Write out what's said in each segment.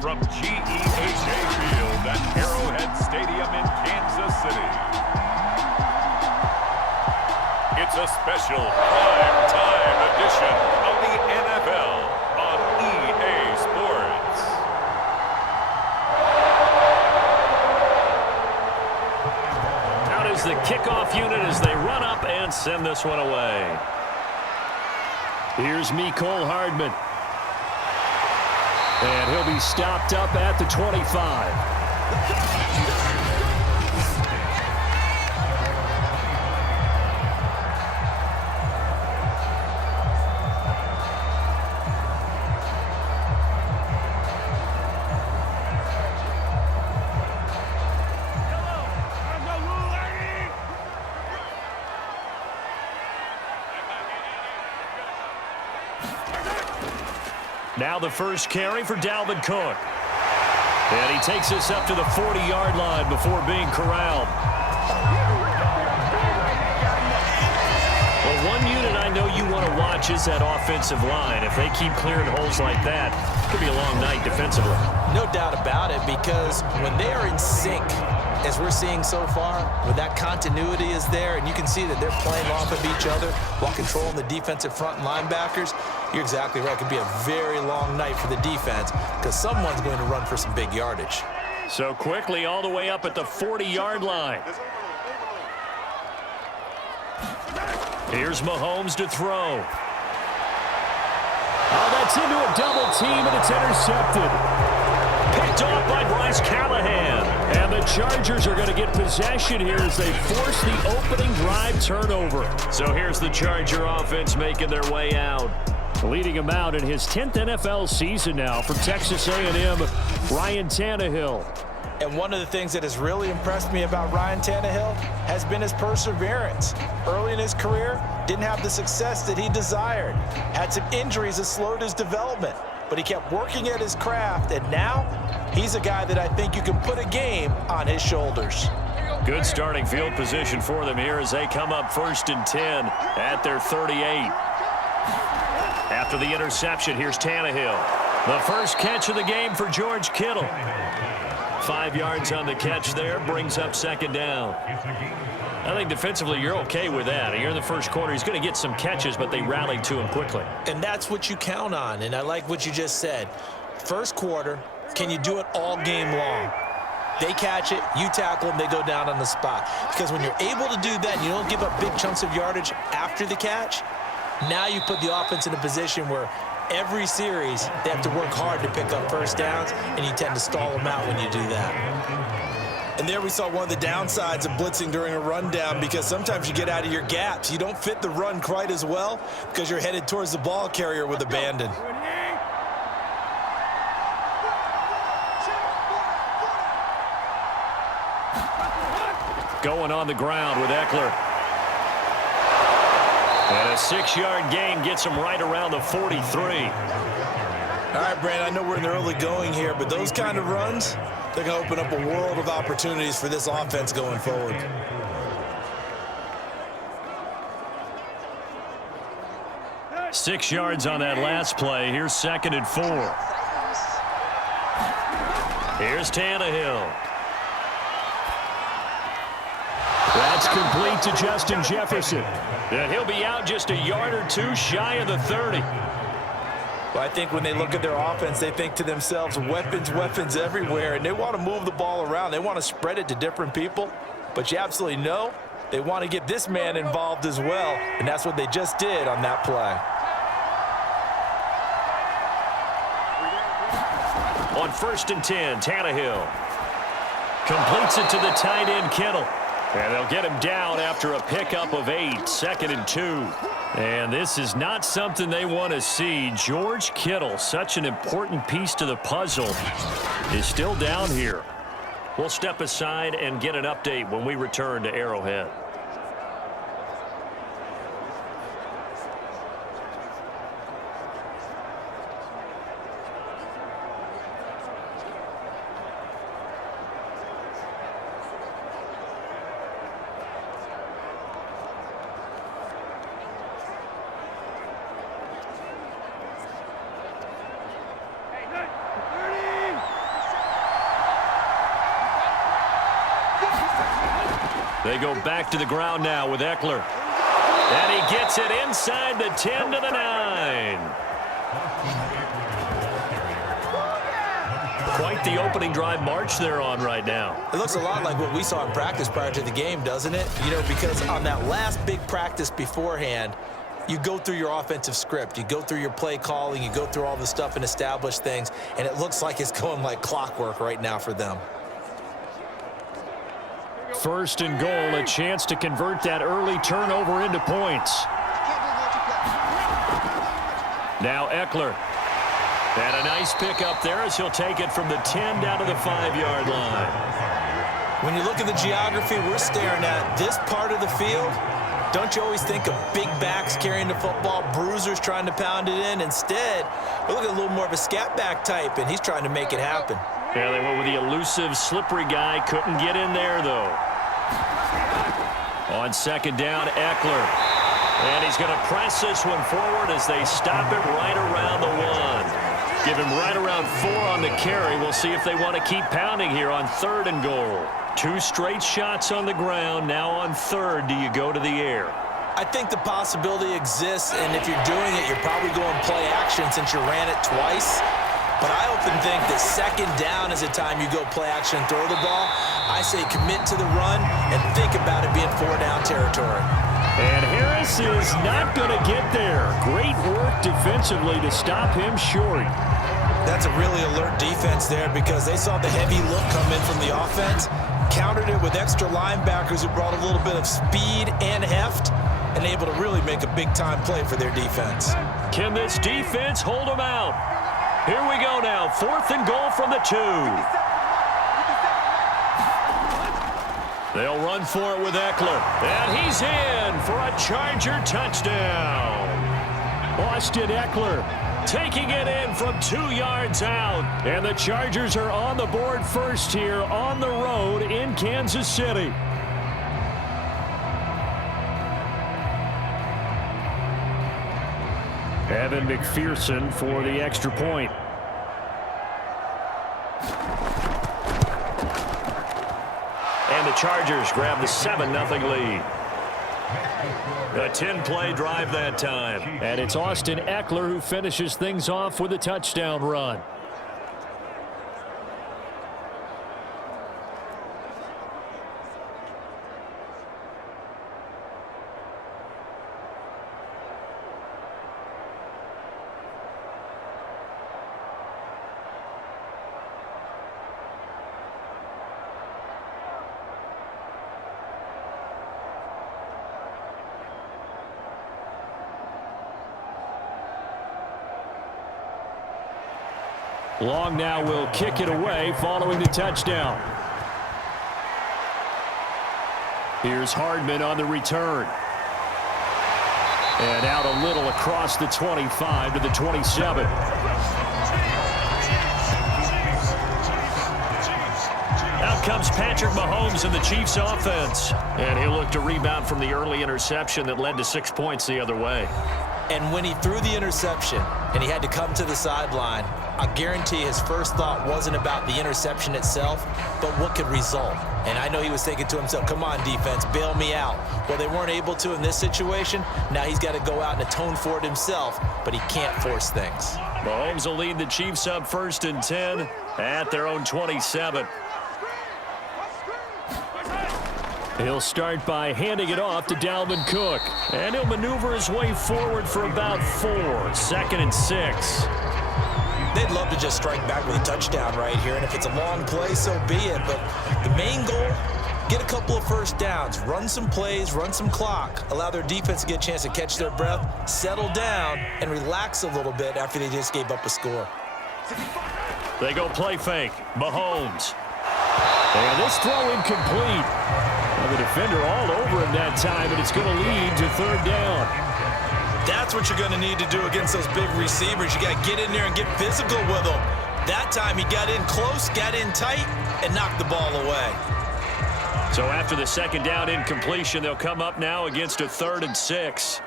from GEHA Field at Arrowhead Stadium in Kansas City. It's a special prime-time edition of the NFL on EA Sports. Out is the kickoff unit as they run up and send this one away. Here's Mecole Hardman. And he'll be stopped up at the 25. Now the first carry for Dalvin Cook. And he takes us up to the 40-yard line before being corralled. Well, one unit I know you want to watch is that offensive line. If they keep clearing holes like that, it could be a long night defensively. No doubt about it, because when they are in sync, as we're seeing so far, when that continuity is there, and you can see that they're playing off of each other while controlling the defensive front linebackers, you're exactly right. It could be a very long night for the defense because someone's going to run for some big yardage. So quickly all the way up at the 40-yard line. Here's Mahomes to throw. Oh, that's into a double team, and it's intercepted. Picked off by Bryce Callahan. And the Chargers are going to get possession here as they force the opening drive turnover. So here's the Charger offense making their way out. Leading him out in his 10th NFL season now for Texas A&M, Ryan Tannehill. And one of the things that has really impressed me about Ryan Tannehill has been his perseverance. Early in his career, didn't have the success that he desired. Had some injuries that slowed his development. But he kept working at his craft, and now he's a guy that I think you can put a game on his shoulders. Good starting field position for them here as they come up 1st and 10 at their 38. After the interception, here's Tannehill. The first catch of the game for George Kittle. 5 yards on the catch there, brings up 2nd down. I think defensively you're okay with that. You're in the first quarter. He's going to get some catches, but they rallied to him quickly. And that's what you count on, and I like what you just said. First quarter, can you do it all game long? They catch it, you tackle them, they go down on the spot. Because when you're able to do that and you don't give up big chunks of yardage after the catch, now you put the offense in a position where every series they have to work hard to pick up first downs, and you tend to stall them out when you do that. And there we saw one of the downsides of blitzing during a rundown, because sometimes you get out of your gaps. You don't fit the run quite as well because you're headed towards the ball carrier with abandon. Going on the ground with Eckler. And a 6-yard gain gets him right around the 43. All right, Brandon, I know we're in the early going here, but those kind of runs, they're going to open up a world of opportunities for this offense going forward. Six yards on that last play. Here's 2nd and 4. Here's Tannehill. That's complete to Justin Jefferson. And he'll be out just a yard or two shy of the 30. Well, I think when they look at their offense, they think to themselves, weapons, weapons everywhere, and they want to move the ball around. They want to spread it to different people, but you absolutely know they want to get this man involved as well, and that's what they just did on that play. On 1st and 10, Tannehill completes it to the tight end, Kittle. And they'll get him down after a pickup of 8, 2nd and 2. And this is not something they want to see. George Kittle, such an important piece to the puzzle, is still down here. We'll step aside and get an update when we return to Arrowhead. They go back to the ground now with Eckler. And he gets it inside the 10 to the 9. Quite the opening drive march they're on right now. It looks a lot like what we saw in practice prior to the game, doesn't it? You know, because on that last big practice beforehand, you go through your offensive script. You go through your play calling. You go through all the stuff and establish things. And it looks like it's going like clockwork right now for them. First and goal, a chance to convert that early turnover into points. Now Eckler. And a nice pick up there as he'll take it from the 10 down to the 5-yard line. When you look at the geography we're staring at, this part of the field, don't you always think of big backs carrying the football, bruisers trying to pound it in? Instead, we look at a little more of a scat back type, and he's trying to make it happen. Yeah, they went with the elusive, slippery guy. Couldn't get in there, though. On second down, Eckler. And he's going to press this one forward as they stop it right around the 1. Give him right around 4 on the carry. We'll see if they want to keep pounding here on 3rd and goal. 2 straight shots on the ground. Now on 3rd, do you go to the air? I think the possibility exists, and if you're doing it, you're probably going play action since you ran it twice. But I often think that second down is a time you go play action and throw the ball. I say commit to the run and think about it being 4-down territory. And Harris is not going to get there. Great work defensively to stop him short. That's a really alert defense there because they saw the heavy look come in from the offense, countered it with extra linebackers who brought a little bit of speed and heft, and able to really make a big-time play for their defense. Can this defense hold them out? Here we go now, 4th and goal from the 2. They'll run for it with Eckler. And he's in for a Charger touchdown. Austin Eckler taking it in from 2 yards out. And the Chargers are on the board first here on the road in Kansas City. Evan McPherson for the extra point. And the Chargers grab the 7-0 lead. A 10-play drive that time. And it's Austin Eckler who finishes things off with a touchdown run. Long now will kick it away following the touchdown. Here's Hardman on the return. And out a little across the 25 to the 27. Out comes Patrick Mahomes in the Chiefs offense. And he'll look to rebound from the early interception that led to 6 points the other way. And when he threw the interception and he had to come to the sideline, I guarantee his first thought wasn't about the interception itself, but what could result. And I know he was thinking to himself, come on, defense, bail me out. Well, they weren't able to in this situation. Now he's got to go out and atone for it himself, but he can't force things. Mahomes will lead the Chiefs up 1st and 10 at their own 27. He'll start by handing it off to Dalvin Cook. And he'll maneuver his way forward for about 4. 2nd and 6. They'd love to just strike back with a touchdown right here, and if it's a long play, so be it. But the main goal, get a couple of first downs, run some plays, run some clock, allow their defense to get a chance to catch their breath, settle down, and relax a little bit after they just gave up a score. They go play fake. Mahomes. And this throw incomplete. Well, the defender all over him that time, and it's going to lead to 3rd down. That's what you're going to need to do against those big receivers. You got to get in there and get physical with them. That time he got in close, got in tight, and knocked the ball away. So after the 2nd down incompletion, they'll come up now against a 3rd and 6.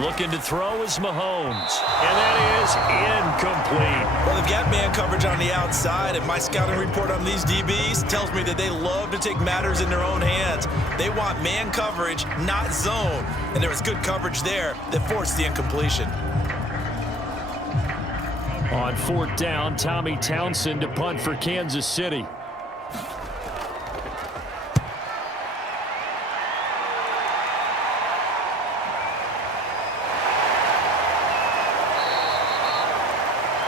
Looking to throw is Mahomes. And that is incomplete. Well, they've got man coverage on the outside, and my scouting report on these DBs tells me that they love to take matters in their own hands. They want man coverage, not zone. And there was good coverage there that forced the incompletion. On 4th down, Tommy Townsend to punt for Kansas City.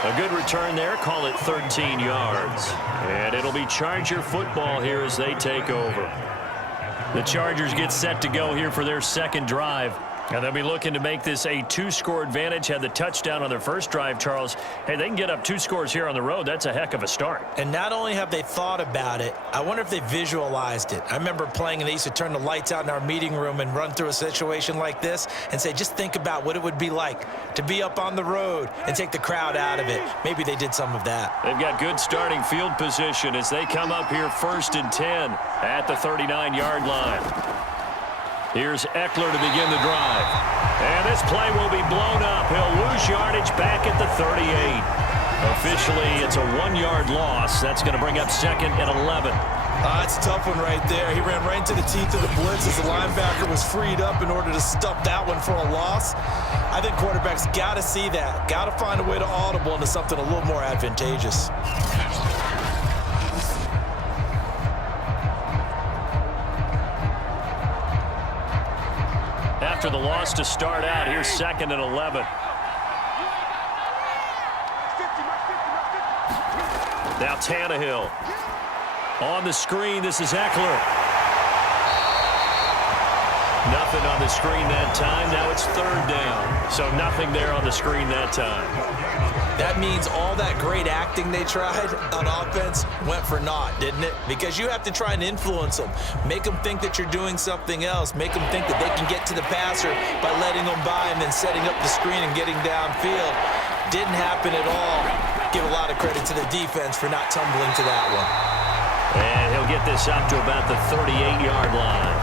A good return there, call it 13 yards. And it'll be Charger football here as they take over. The Chargers get set to go here for their second drive. And they'll be looking to make this a 2-score advantage. Had the touchdown on their first drive, Charles. Hey, they can get up 2 scores here on the road. That's a heck of a start. And not only have they thought about it, I wonder if they visualized it. I remember playing and they used to turn the lights out in our meeting room and run through a situation like this and say, just think about what it would be like to be up on the road and take the crowd out of it. Maybe they did some of that. They've got good starting field position as they come up here 1st and 10 at the 39-yard line. Here's Eckler to begin the drive. And this play will be blown up. He'll lose yardage back at the 38. Officially, it's a 1-yard loss. That's going to bring up 2nd and 11. That's a tough one right there. He ran right into the teeth of the blitz as the linebacker was freed up in order to stuff that one for a loss. I think quarterbacks got to see that. Got to find a way to audible into something a little more advantageous. After the loss to start out, here's 2nd and 11. Now Tannehill. On the screen, this is Eckler. Nothing on the screen that time. Now it's 3rd down. So nothing there on the screen that time. That means all that great acting they tried on offense went for naught, didn't it? Because you have to try and influence them. Make them think that you're doing something else. Make them think that they can get to the passer by letting them by and then setting up the screen and getting downfield. Didn't happen at all. Give a lot of credit to the defense for not tumbling to that one. And he'll get this up to about the 38-yard line.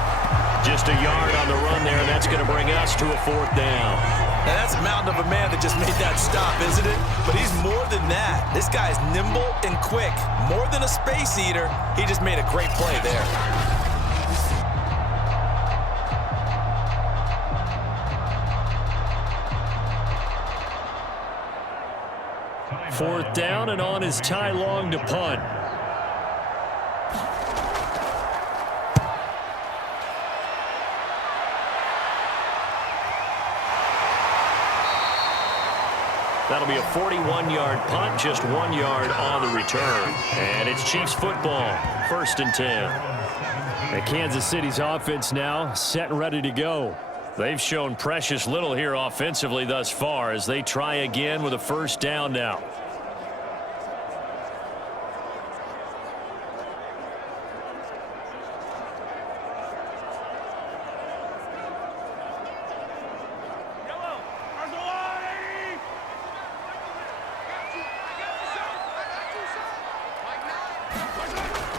Just a yard on the run there, and that's going to bring us to a 4th down. Now, that's a mountain of a man that just made that stop, isn't it? But he's more than that. This guy's nimble and quick. More than a space eater, he just made a great play there. Fourth down, and on is Ty Long to punt. That'll be a 41-yard punt, just 1 yard on the return. And it's Chiefs football, 1st and 10. And Kansas City's offense now set and ready to go. They've shown precious little here offensively thus far as they try again with a 1st down now.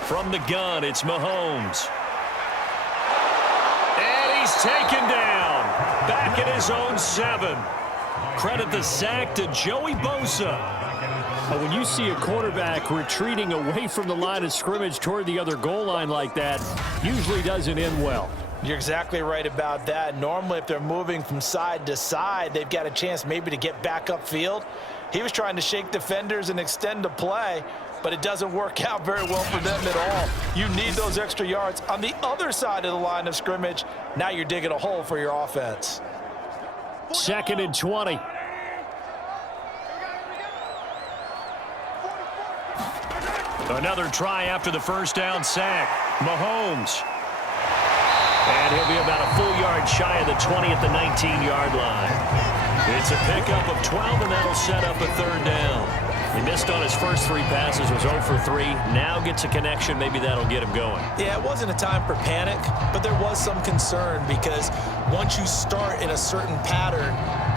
From the gun, it's Mahomes. And he's taken down. Back at his own 7. Credit the sack to Joey Bosa. When you see a quarterback retreating away from the line of scrimmage toward the other goal line like that, usually doesn't end well. You're exactly right about that. Normally, if they're moving from side to side, they've got a chance maybe to get back upfield. He was trying to shake defenders and extend the play, but it doesn't work out very well for them at all. You need those extra yards on the other side of the line of scrimmage. Now you're digging a hole for your offense. 2nd and 20. Another try after the 1st down sack. Mahomes. And he'll be about a full yard shy of the 20 at the 19-yard line. It's a pickup of 12, and that'll set up a 3rd down. He missed on his first 3 passes, was 0 for 3. Now gets a connection. Maybe that'll get him going. Yeah, it wasn't a time for panic, but there was some concern because once you start in a certain pattern,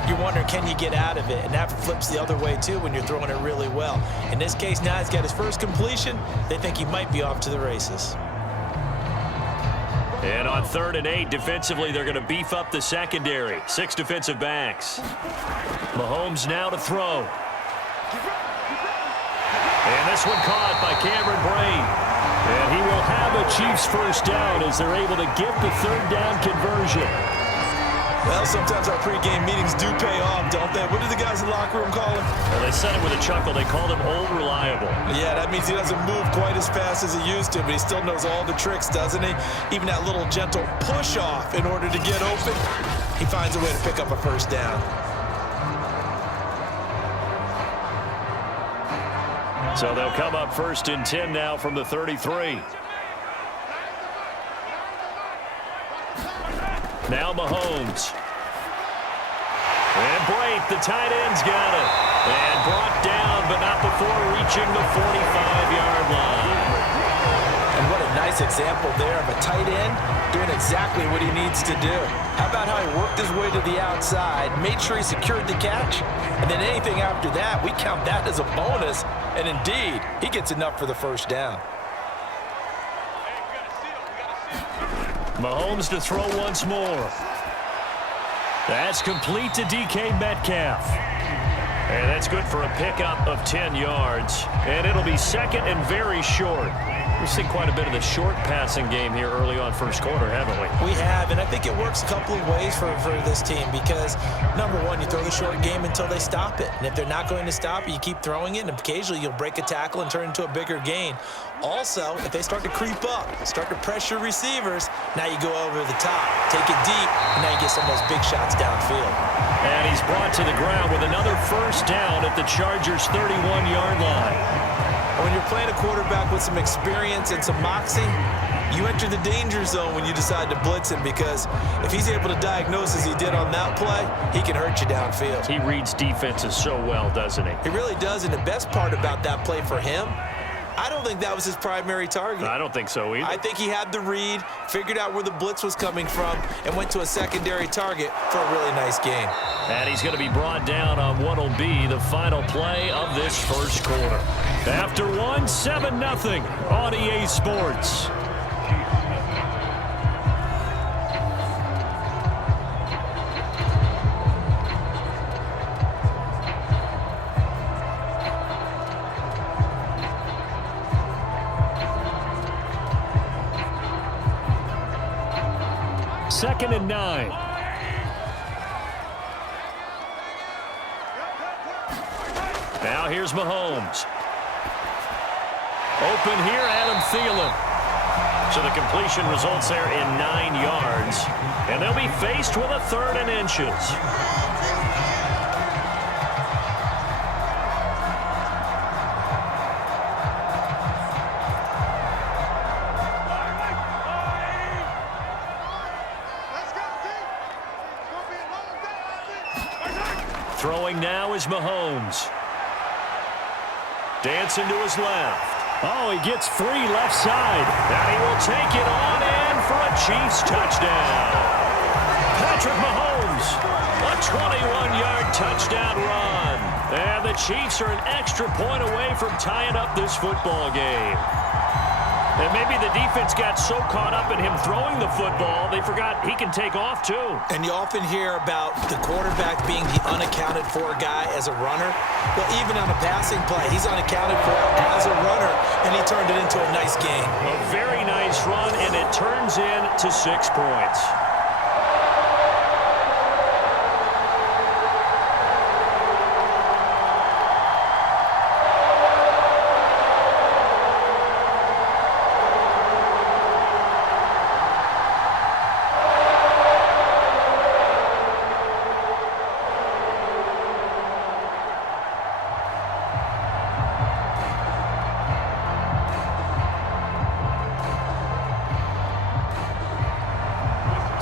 you're wondering, can you get out of it? And that flips the other way, too, when you're throwing it really well. In this case, now he's got his first completion. They think he might be off to the races. And on 3rd and 8, defensively, they're going to beef up the secondary. 6 defensive backs. Mahomes now to throw. And this one caught by Cameron Braid. And he will have a Chiefs first down as they're able to get the 3rd down conversion. Well, sometimes our pregame meetings do pay off, don't they? What do the guys in the locker room call him? Well, they said it with a chuckle. They called him Old Reliable. Yeah, that means he doesn't move quite as fast as he used to, but he still knows all the tricks, doesn't he? Even that little gentle push-off in order to get open, he finds a way to pick up a first down. So they'll come up 1st and 10 now from the 33. Now Mahomes. And Blake, the tight end's got it. And brought down, but not before reaching the 45-yard line. And what a nice example there of a tight end doing exactly what he needs to do. How about how he worked his way to the outside, made sure he secured the catch, and then anything after that, we count that as a bonus. And indeed, he gets enough for the first down. Mahomes to throw once more. That's complete to DK Metcalf. And that's good for a pickup of 10 yards. And it'll be 2nd and very short. We've seen quite a bit of the short passing game here early on first quarter, haven't we? We have, and I think it works a couple of ways for this team because, number one, you throw the short game until they stop it. And if they're not going to stop it, you keep throwing it, and occasionally you'll break a tackle and turn it into a bigger gain. Also, if they start to creep up, start to pressure receivers, now you go over the top, take it deep, and now you get some of those big shots downfield. And he's brought to the ground with another first down at the Chargers' 31-yard line. When you're playing a quarterback with some experience and some moxie, you enter the danger zone when you decide to blitz him because if he's able to diagnose as he did on that play, he can hurt you downfield. He reads defenses so well, doesn't he? He really does, and the best part about that play for him, I don't think that was his primary target. I don't think so either. I think he had the read, figured out where the blitz was coming from, and went to a secondary target for a really nice gain. And he's going to be brought down on what will be the final play of this first quarter. After 7-0 on EA Sports. Second and 9. Now here's Mahomes. Open here, Adam Thielen. So the completion results there in 9 yards. And they'll be faced with a 3rd and inches. Throwing now is Mahomes. Dancing to his left. Oh, he gets free left side. And he will take it on in for a Chiefs touchdown. Patrick Mahomes, a 21-yard touchdown run. And the Chiefs are an extra point away from tying up this football game. And maybe the defense got so caught up in him throwing the football, they forgot he can take off too. And you often hear about the quarterback being the unaccounted for guy as a runner. Well, even on a passing play, he's unaccounted for as a runner, and he turned it into a nice game. A very nice run, and it turns into 6 points.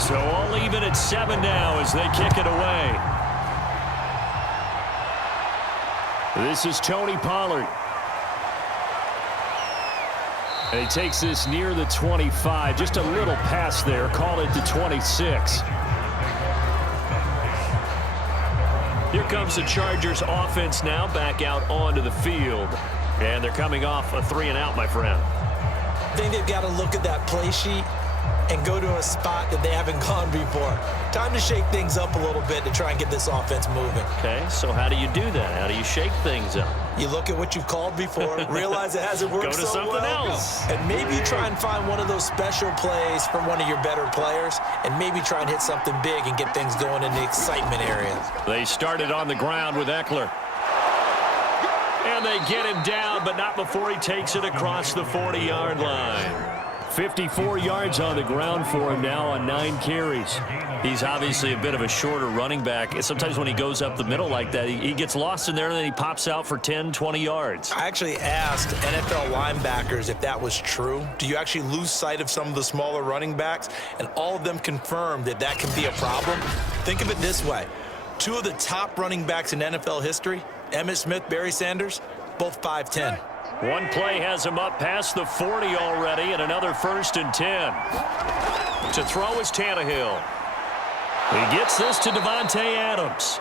So all even at 7 now as they kick it away. This is Tony Pollard. And he takes this near the 25. Just a little pass there. Call it the 26. Here comes the Chargers offense now back out onto the field. And they're coming off a 3-and-out, my friend. I think they've got to look at that play sheet and go to a spot that they haven't gone before. Time to shake things up a little bit to try and get this offense moving. Okay, so how do you do that? How do you shake things up? You look at what you've called before, realize it hasn't worked Go to so something well, else. and maybe you try and find one of those special plays from one of your better players, and maybe try and hit something big and get things going in the excitement area. They started on the ground with Eckler. And they get him down, but not before he takes it across the 40-yard line. 54 yards on the ground for him now on 9 carries. He's obviously a bit of a shorter running back. And sometimes when he goes up the middle like that, he gets lost in there, and then he pops out for 10, 20 yards. I actually asked NFL linebackers if that was true. Do you actually lose sight of some of the smaller running backs? And all of them confirmed that that can be a problem. Think of it this way. 2 of the top running backs in NFL history, Emmitt Smith, Barry Sanders, both 5'10". One play has him up past the 40 already, and another 1st and 10. To throw is Tannehill. He gets this to Devontae Adams.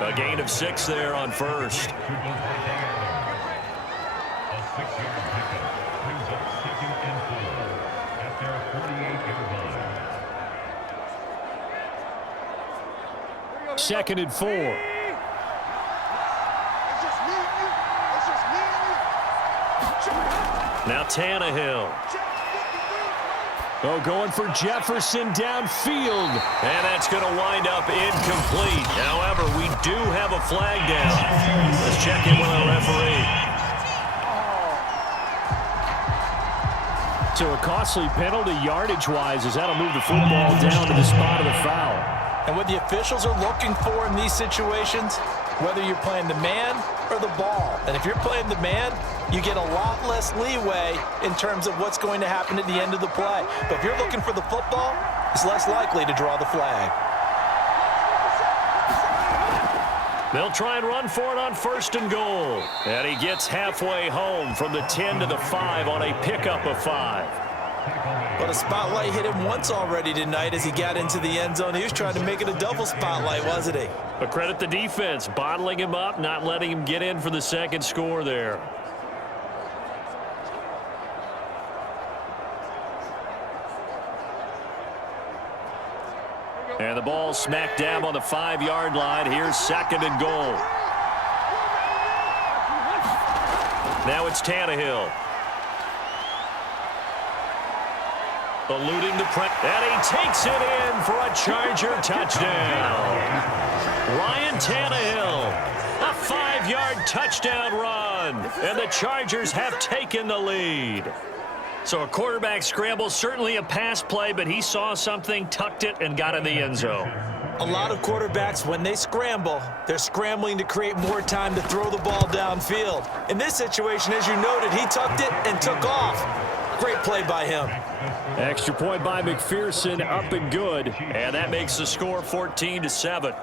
A gain of 6 there on 1st. Second and 4. Now Tannehill. Oh, going for Jefferson downfield. And that's going to wind up incomplete. However, we do have a flag down. Let's check in with our referee. So a costly penalty yardage-wise as that'll move the football down to the spot of the foul. And what the officials are looking for in these situations, whether you're playing the man or the ball. And if you're playing the man, you get a lot less leeway in terms of what's going to happen at the end of the play. But if you're looking for the football, it's less likely to draw the flag. They'll try and run for it on 1st and goal. And he gets halfway home from the 10 to the 5 on a pickup of 5. But a spotlight hit him once already tonight as he got into the end zone. He was trying to make it a double spotlight, wasn't he? But credit the defense, bottling him up, not letting him get in for the second score there. And the ball smacked down on the 5-yard line. Here's 2nd and goal. Now it's Tannehill. Eluding the press, and he takes it in for a Charger touchdown. Ryan Tannehill, a 5-yard touchdown run, and the Chargers have taken the lead. So a quarterback scramble, certainly a pass play, but he saw something, tucked it, and got in the end zone. A lot of quarterbacks, when they scramble, they're scrambling to create more time to throw the ball downfield. In this situation, as you noted, he tucked it and took off. Great play by him. Extra point by McPherson, up and good. And that makes the score 14-7.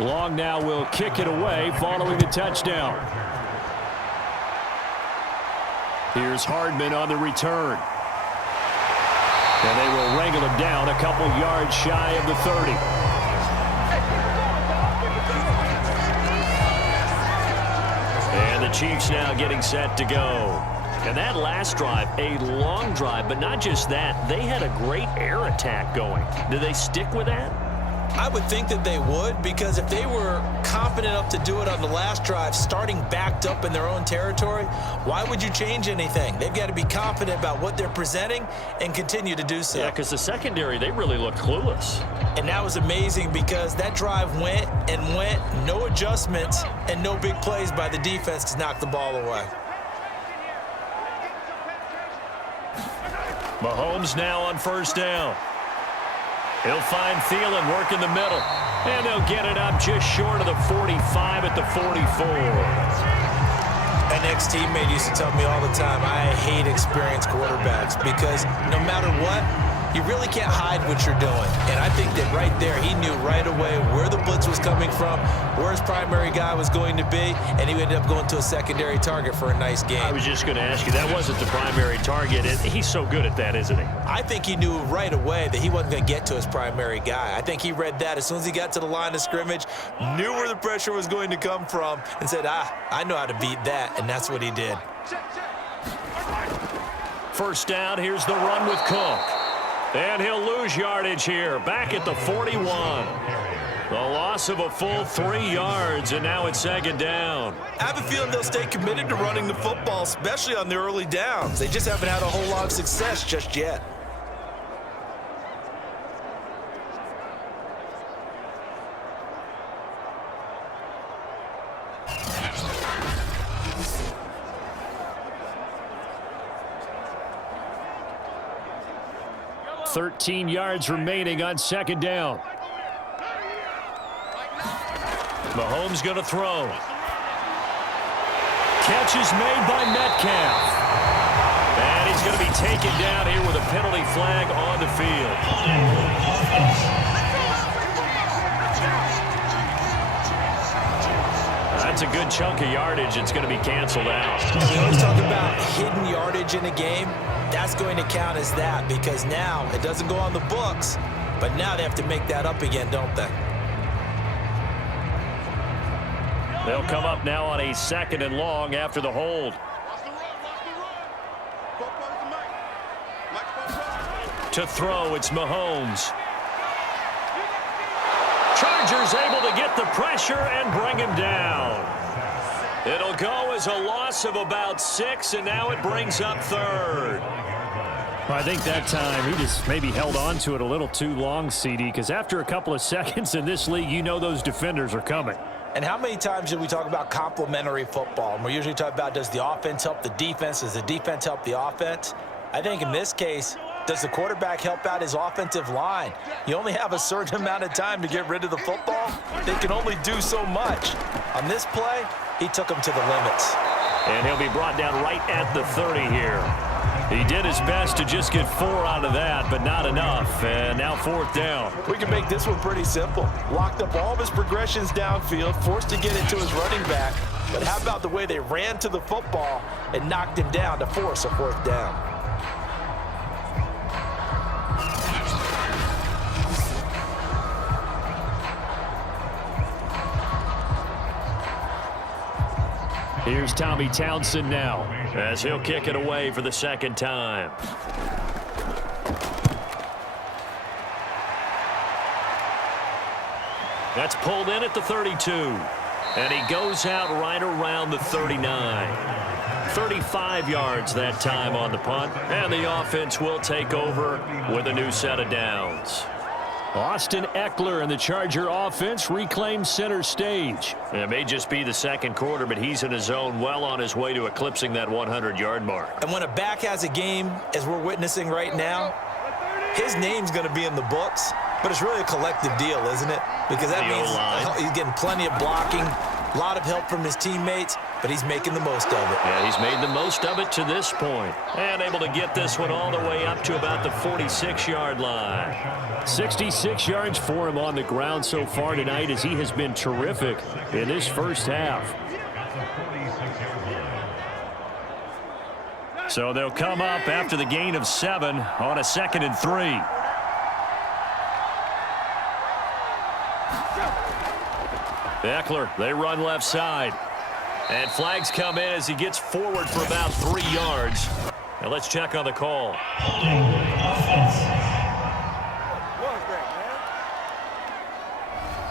Long now will kick it away following the touchdown. Here's Hardman on the return. And they will wrangle him down a couple yards shy of the 30. And the Chiefs now getting set to go. And that last drive, a long drive, but not just that. They had a great air attack going. Do they stick with that? I would think that they would, because if they were confident enough to do it on the last drive, starting backed up in their own territory, why would you change anything? They've got to be confident about what they're presenting and continue to do so. Yeah, because the secondary, they really looked clueless. And that was amazing because that drive went and went, no adjustments, and no big plays by the defense to knock the ball away. Mahomes now on 1st down. He'll find Thielen working the middle. And they'll get it up just short of the 45 at the 44. An ex-teammate used to tell me all the time, I hate experienced quarterbacks because no matter what, you really can't hide what you're doing. And I think that right there, he knew right away where the blitz was coming from, where his primary guy was going to be, and he ended up going to a secondary target for a nice game. I was just going to ask you, that wasn't the primary target. He's so good at that, isn't he? I think he knew right away that he wasn't going to get to his primary guy. I think he read that as soon as he got to the line of scrimmage, knew where the pressure was going to come from, and said, I know how to beat that, and that's what he did. First down, here's the run with Cook. And he'll lose yardage here, back at the 41. The loss of a full 3 yards, and now it's second down. I have a feeling they'll stay committed to running the football, especially on the early downs. They just haven't had a whole lot of success just yet. $13 yards remaining on second down. Mahomes going to throw. Catch is made by Metcalf. And he's going to be taken down here with a penalty flag on the field. That's a good chunk of yardage. It's going to be canceled out. We always talk about hidden yardage in a game. That's going to count as that because now it doesn't go on the books, but now they have to make that up again, don't they? They'll come up now on a 2nd and long after the hold. To throw, it's Mahomes. Chargers able to get the pressure and bring him down. It'll go as a loss of about 6, and now it brings up 3rd. Well, I think that time he just maybe held on to it a little too long, CD, because after a couple of seconds in this league, you know those defenders are coming. And how many times do we talk about complementary football? And we're usually talking about, does the offense help the defense? Does the defense help the offense? I think in this case, does the quarterback help out his offensive line? You only have a certain amount of time to get rid of the football. They can only do so much. On this play, he took them to the limits. And he'll be brought down right at the 30 here. He did his best to just get 4 out of that, but not enough. And now 4th down. We can make this one pretty simple. Locked up all of his progressions downfield, forced to get it to his running back. But how about the way they ran to the football and knocked him down to force a 4th down? Here's Tommy Townsend now as he'll kick it away for the 2nd time. That's pulled in at the 32. And he goes out right around the 39. 35 yards that time on the punt. And the offense will take over with a new set of downs. Austin Eckler and the Charger offense reclaim center stage. It may just be the 2nd quarter, but he's in his zone, well on his way to eclipsing that 100-yard mark. And when a back has a game, as we're witnessing right now, his name's going to be in the books, but it's really a collective deal, isn't it? Because that means he's getting plenty of blocking, a lot of help from his teammates, but he's making the most of it. Yeah, he's made the most of it to this point. And able to get this one all the way up to about the 46-yard line. 66 yards for him on the ground so far tonight as he has been terrific in this first half. So they'll come up after the gain of 7 on a 2nd and 3. Eckler, they run left side. And flags come in as he gets forward for about 3 yards. Now let's check on the call.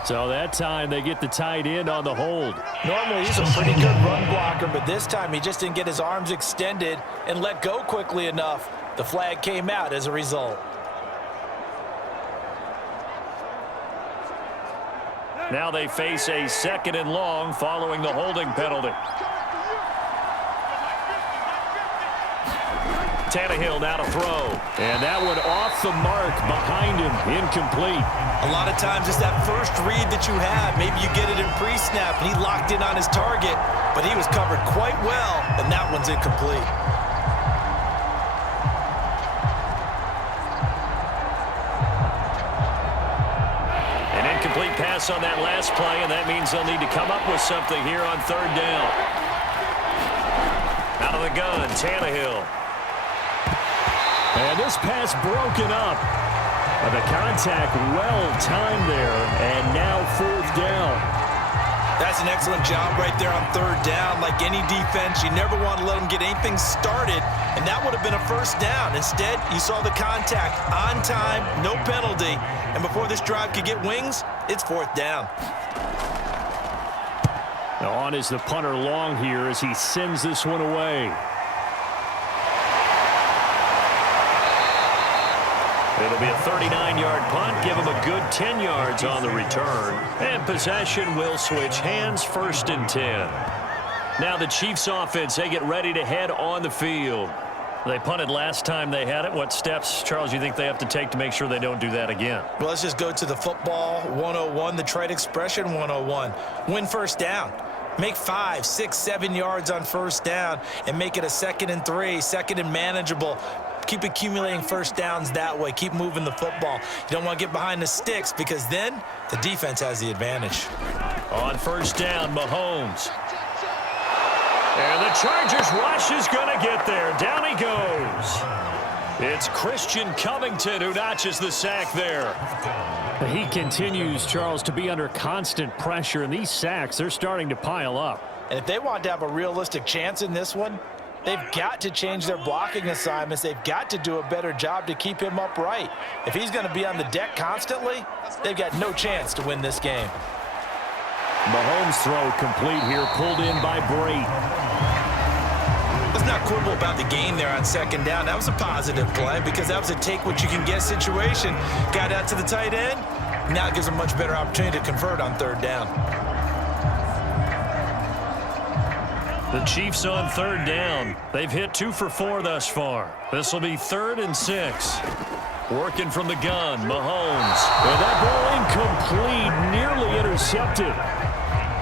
So that time they get the tight end on the hold. Normally he's a pretty good run blocker, but this time he just didn't get his arms extended and let go quickly enough. The flag came out as a result. Now they face a 2nd and long following the holding penalty. Tannehill now to throw. And that one off the mark behind him. Incomplete. A lot of times it's that first read that you have. Maybe you get it in pre-snap, and he locked in on his target, but he was covered quite well, and that one's incomplete. An incomplete pass on that last play, and that means they'll need to come up with something here on third down. Out of the gun, Tannehill. And this pass broken up. The contact well-timed there, and now fourth down. That's an excellent job right there on third down. Like any defense, you never want to let them get anything started, and that would have been a first down. Instead, you saw the contact on time, no penalty, and before this drive could get wings, it's fourth down. Now on is the punter long here as he sends this one away. It'll be a 39-yard punt. Give him a good 10 yards on the return. And possession will switch hands, 1st and 10. Now the Chiefs offense, they get ready to head on the field. They punted last time they had it. What steps, Charles, you think they have to take to make sure they don't do that again? Well, let's just go to the football 101, the trade expression 101. Win first down. Make 5, 6, 7 yards on first down and make it a 2nd and 3, 2nd and manageable. Keep accumulating first downs that way. Keep moving the football. You don't want to get behind the sticks because then the defense has the advantage. On first down, Mahomes. And the Chargers rush is going to get there. Down he goes. It's Christian Covington who notches the sack there. He continues, Charles, to be under constant pressure, and these sacks, they're starting to pile up. And if they want to have a realistic chance in this one, they've got to change their blocking assignments. They've got to do a better job to keep him upright. If he's going to be on the deck constantly, they've got no chance to win this game. Mahomes' throw complete here, pulled in by Brate. Let's not quibble about the gain there on 2nd down. That was a positive play because that was a take-what-you-can-get situation. Got out to the tight end. Now it gives a much better opportunity to convert on 3rd down. The Chiefs on 3rd down. They've hit 2 for 4 thus far. This will be 3rd and 6. Working from the gun, Mahomes. And that ball incomplete, nearly intercepted.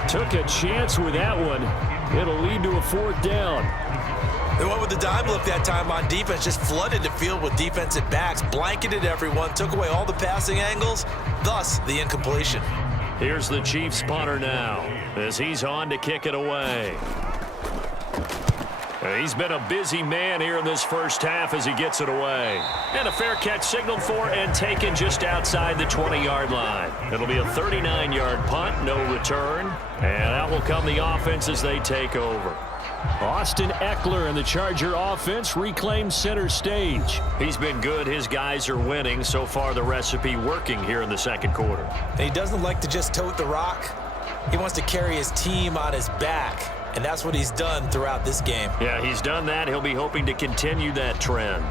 Took a chance with that one. It'll lead to a 4th down. They went with the dime look that time on defense, just flooded the field with defensive backs, blanketed everyone, took away all the passing angles, thus the incompletion. Here's the Chiefs punter now as he's on to kick it away. He's been a busy man here in this first half as he gets it away. And a fair catch signaled for and taken just outside the 20-yard line. It'll be a 39-yard punt, no return. And out will come the offense as they take over. Austin Eckler and the Charger offense reclaim center stage. He's been good. His guys are winning. So far, the recipe working here in the 2nd quarter. And he doesn't like to just tote the rock. He wants to carry his team on his back. And that's what he's done throughout this game. Yeah, he's done that. He'll be hoping to continue that trend.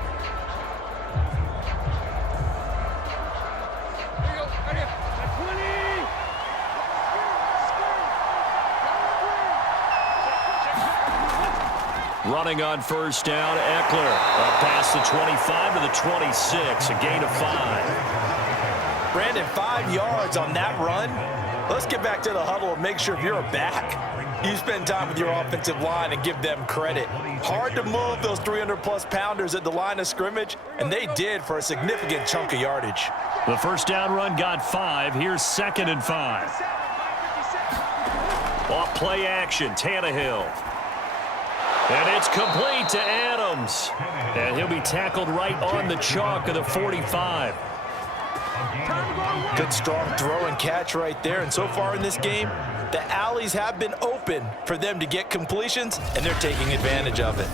Running on first down, Eckler. Up past the 25 to the 26, a gain of 5. Brandon, 5 yards on that run. Let's get back to the huddle and make sure if you're a back, you spend time with your offensive line and give them credit. Hard to move those 300-plus pounders at the line of scrimmage, and they did for a significant chunk of yardage. The first down run got 5. Here's 2nd and 5. Off play action, Tannehill. And it's complete to Adams. And he'll be tackled right on the chalk of the 45. Good strong throw and catch right there. And so far in this game, the alleys have been open for them to get completions, and they're taking advantage of it.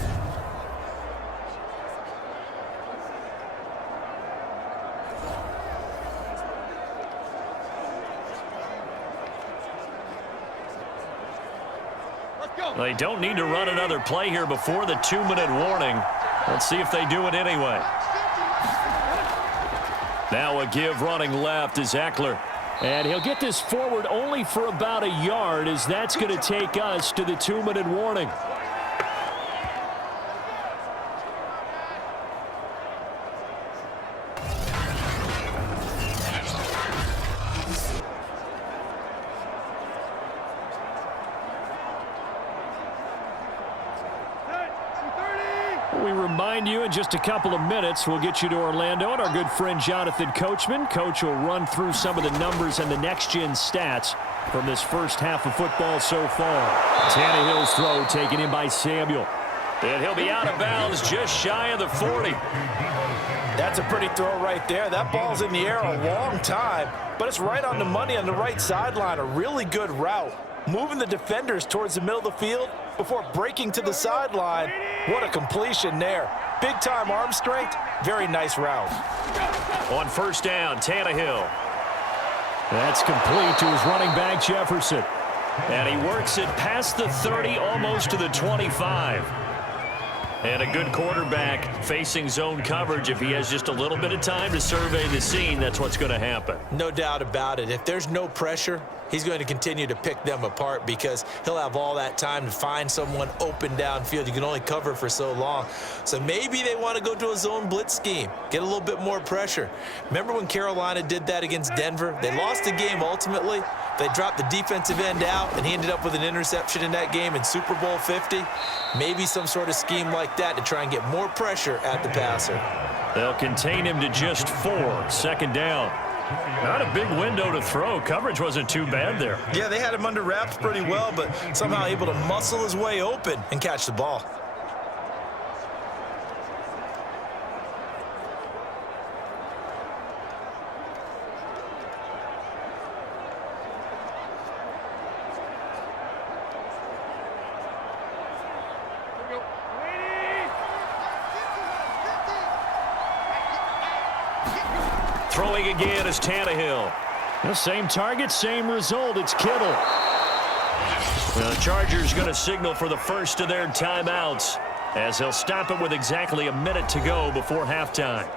They don't need to run another play here before the 2-minute warning. Let's see if they do it anyway. Now a give running left is Eckler. And he'll get this forward only for about a yard, as that's going to take us to the 2-minute warning. in just a couple of minutes. We'll get you to Orlando and our good friend Jonathan Coachman. Coach will run through some of the numbers and the next-gen stats from this first half of football so far. Tannehill's throw taken in by Samuel. And he'll be out of bounds just shy of the 40. That's a pretty throw right there. That ball's in the air a long time, but it's right on the money on the right sideline. A really good route. Moving the defenders towards the middle of the field before breaking to the sideline. What a completion there. Big-time arm strength. Very nice route. On first down, Tannehill. That's complete to his running back, Jefferson. And he works it past the 30, almost to the 25. And a good quarterback facing zone coverage. If he has just a little bit of time to survey the scene, that's what's going to happen. No doubt about it. If there's no pressure, he's going to continue to pick them apart because he'll have all that time to find someone open downfield. You can only cover for so long. So maybe they want to go to a zone blitz scheme, get a little bit more pressure. Remember when Carolina did that against Denver? They lost the game ultimately. They dropped the defensive end out, and he ended up with an interception in that game in Super Bowl 50. Maybe some sort of scheme like that to try and get more pressure at the passer. They'll contain him to just 4. Second down. Not a big window to throw. Coverage wasn't too bad there. Yeah, they had him under wraps pretty well, but somehow able to muscle his way open and catch the ball. Throwing again is Tannehill. The same target, same result. It's Kittle. The Chargers going to signal for the first of their timeouts as they'll stop it with exactly a minute to go before halftime.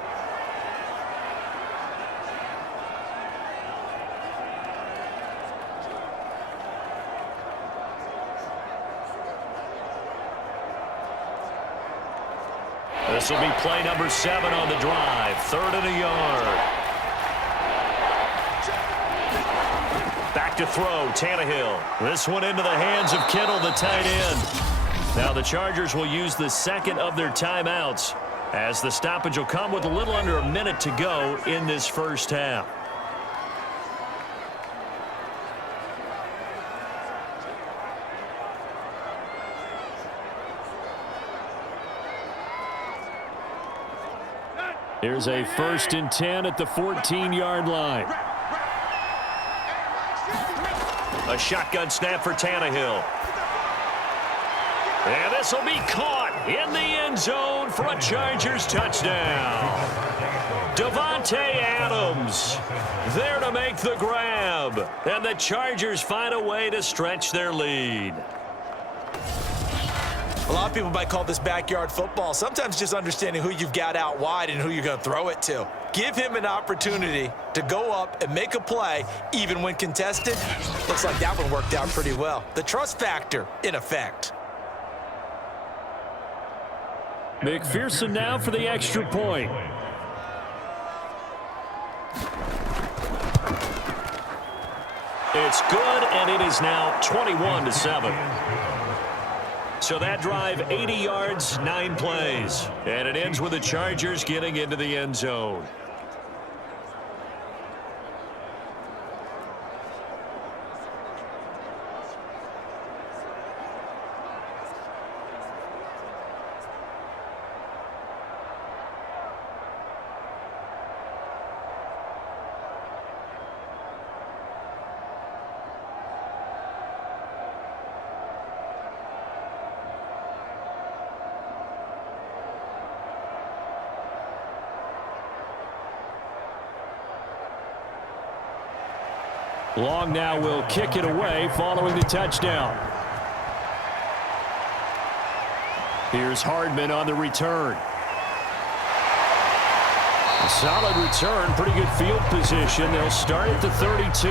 This will be play number 7 on the drive. 3rd and a yard. Back to throw, Tannehill. This one into the hands of Kittle, the tight end. Now the Chargers will use the second of their timeouts as the stoppage will come with a little under a minute to go in this first half. Here's a 1st and 10 at the 14-yard line. A shotgun snap for Tannehill. And this will be caught in the end zone for a Chargers touchdown. Davante Adams there to make the grab. And the Chargers find a way to stretch their lead. A lot of people might call this backyard football. Sometimes just understanding who you've got out wide and who you're going to throw it to. Give him an opportunity to go up and make a play, even when contested. Looks like that one worked out pretty well. The trust factor in effect. McPherson now for the extra point. It's good, and it is now 21-7. So that drive, 80 yards, 9 plays. And it ends with the Chargers getting into the end zone. Long now will kick it away following the touchdown. Here's Hardman on the return. A solid return, pretty good field position. They'll start at the 32.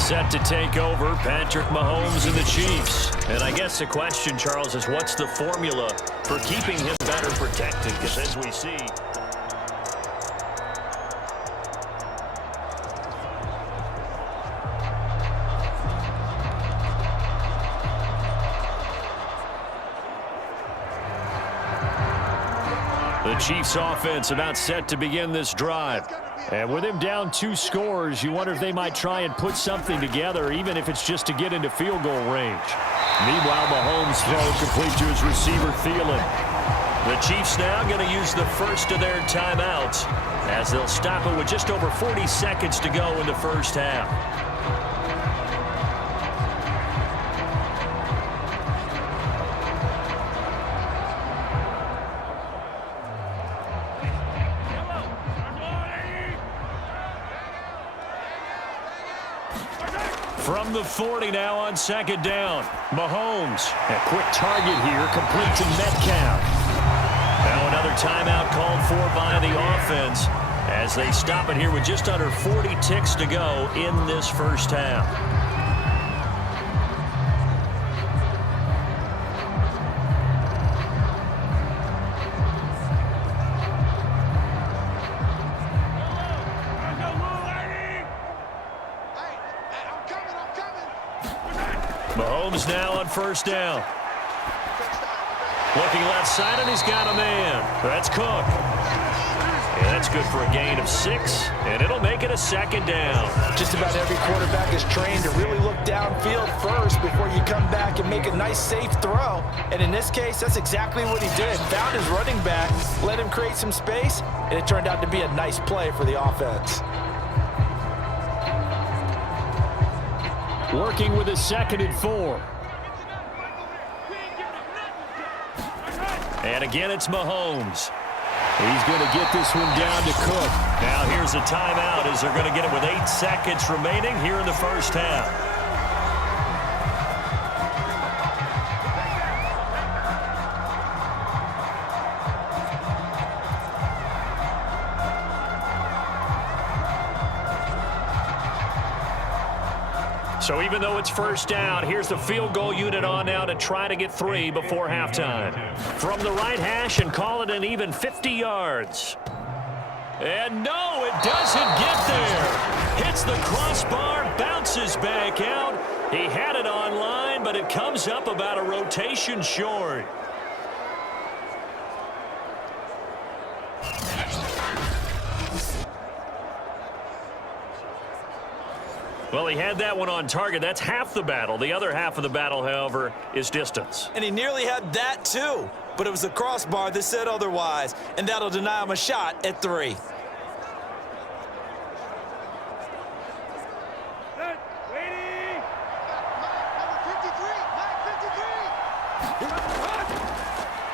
Set to take over, Patrick Mahomes and the Chiefs. And I guess the question, Charles, is what's the formula for keeping him better protected? Because as we see, Chiefs offense about set to begin this drive. And with him down 2 scores, you wonder if they might try and put something together, even if it's just to get into field goal range. Meanwhile, Mahomes throw complete to his receiver, Thielen. The Chiefs now going to use the first of their timeouts as they'll stop it with just over 40 seconds to go in the first half. From the 40 now on second down. Mahomes. A quick target here, complete to Metcalf. Now another timeout called for by the offense as they stop it here with just under 40 ticks to go in this first half. Mahomes now on first down. Looking left side, and he's got a man. That's Cook. And that's good for a gain of 6, and it'll make it a second down. Just about every quarterback is trained to really look downfield first before you come back and make a nice, safe throw. And in this case, that's exactly what he did. Found his running back, let him create some space, and it turned out to be a nice play for the offense. Working with a 2nd and 4. And again, it's Mahomes. He's going to get this one down to Cook. Now here's a timeout as they're going to get it with 8 seconds remaining here in the first half. So even though it's first down, here's the field goal unit on now to try to get 3 before halftime. From the right hash and call it an even 50 yards. And no, it doesn't get there. Hits the crossbar, bounces back out. He had it on line, but it comes up about a rotation short. Well, he had that one on target. That's half the battle. The other half of the battle, however, is distance. And he nearly had that too, but it was the crossbar that said otherwise, and that'll deny him a shot at 3.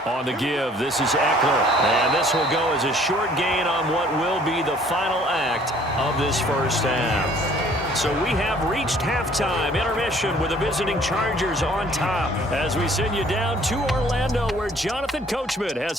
On the give, this is Eckler. And this will go as a short gain on what will be the final act of this first half. So we have reached halftime intermission with the visiting Chargers on top as we send you down to Orlando where Jonathan Coachman has